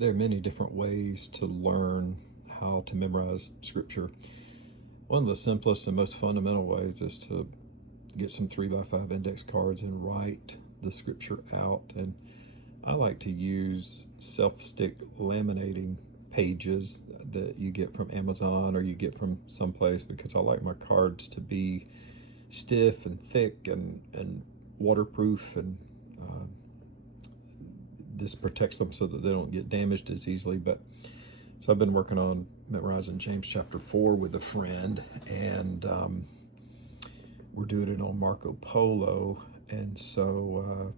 There are many different ways to learn how to memorize scripture. One of the simplest and most fundamental ways is to get some 3x5 index cards and write the scripture out. And I like to use self-stick laminating pages that you get from Amazon or you get from someplace, because I like my cards to be stiff and thick and waterproof, and this protects them so that they don't get damaged as easily. But so I've been working on memorizing James chapter 4 with a friend, and we're doing it on Marco Polo. And so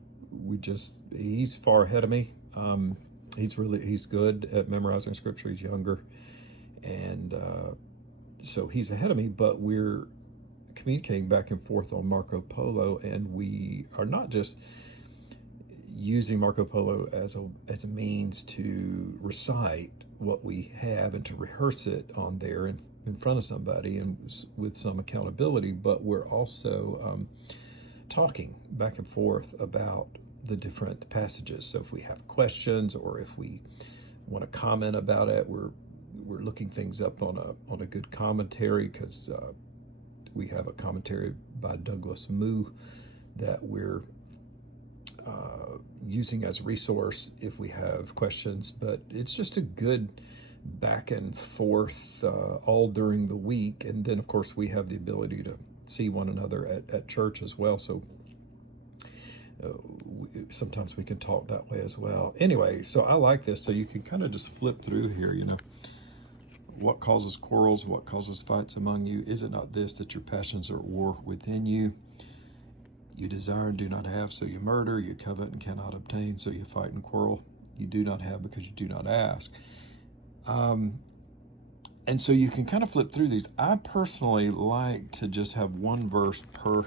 he's far ahead of me. He's good at memorizing scripture. He's younger, and so he's ahead of me, but we're communicating back and forth on Marco Polo, and we are not just using Marco Polo as a means to recite what we have and to rehearse it on there in front of somebody and with some accountability, but we're also talking back and forth about the different passages. So if we have questions or if we want to comment about it, we're looking things up on a good commentary, because we have a commentary by Douglas Moo that we're using as a resource if we have questions. But it's just a good back and forth all during the week. And then of course we have the ability to see one another at church as well. So sometimes we can talk that way as well. Anyway, so I like this. So you can kind of just flip through here, what causes quarrels, what causes fights among you? Is it not this, that your passions are at war within you? You desire and do not have, so you murder. You covet and cannot obtain, so you fight and quarrel. You do not have because you do not ask. And so you can kind of flip through these. I personally like to just have one verse per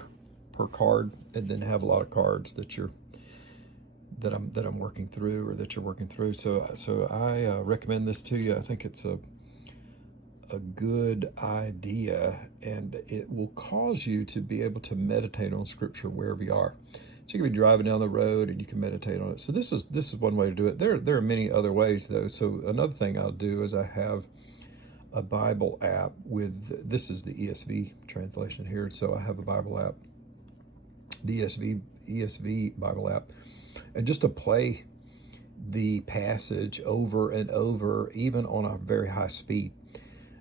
card, and then have a lot of cards that I'm working through, or that you're working through. So I recommend this to you. I think it's a good idea, and it will cause you to be able to meditate on scripture wherever you are. So you can be driving down the road and you can meditate on it. So this is one way to do it. There are many other ways though. So another thing I'll do is I have a Bible app with, this is the ESV translation here. So I have a Bible app, the ESV Bible app, and just to play the passage over and over, even on a very high speed.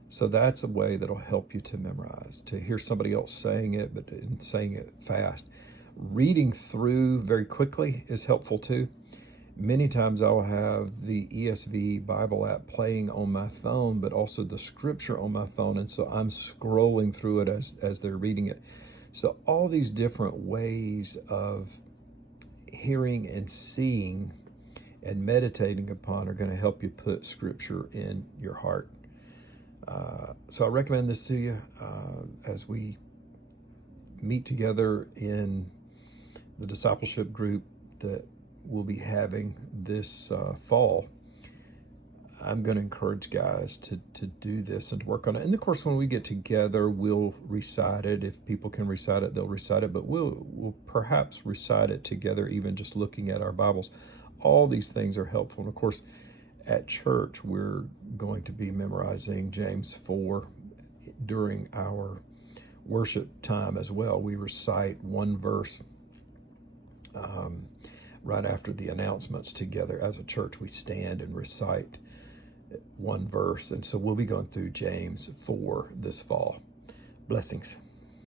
So that's a way that'll help you to memorize, to hear somebody else saying it, but saying it fast. Reading through very quickly is helpful too. Many times I'll have the ESV Bible app playing on my phone, but also the scripture on my phone. And so I'm scrolling through it as they're reading it. So all these different ways of hearing and seeing and meditating upon are going to help you put scripture in your heart. So I recommend this to you as we meet together in the discipleship group that we'll be having this fall. I'm going to encourage guys to do this and to work on it. And of course, when we get together, we'll recite it. If people can recite it, they'll recite it, but we'll perhaps recite it together, even just looking at our Bibles. All these things are helpful. And of course, at church, we're going to be memorizing James 4 during our worship time as well. We recite one verse right after the announcements together as a church. We stand and recite one verse. And so we'll be going through James 4 this fall. Blessings.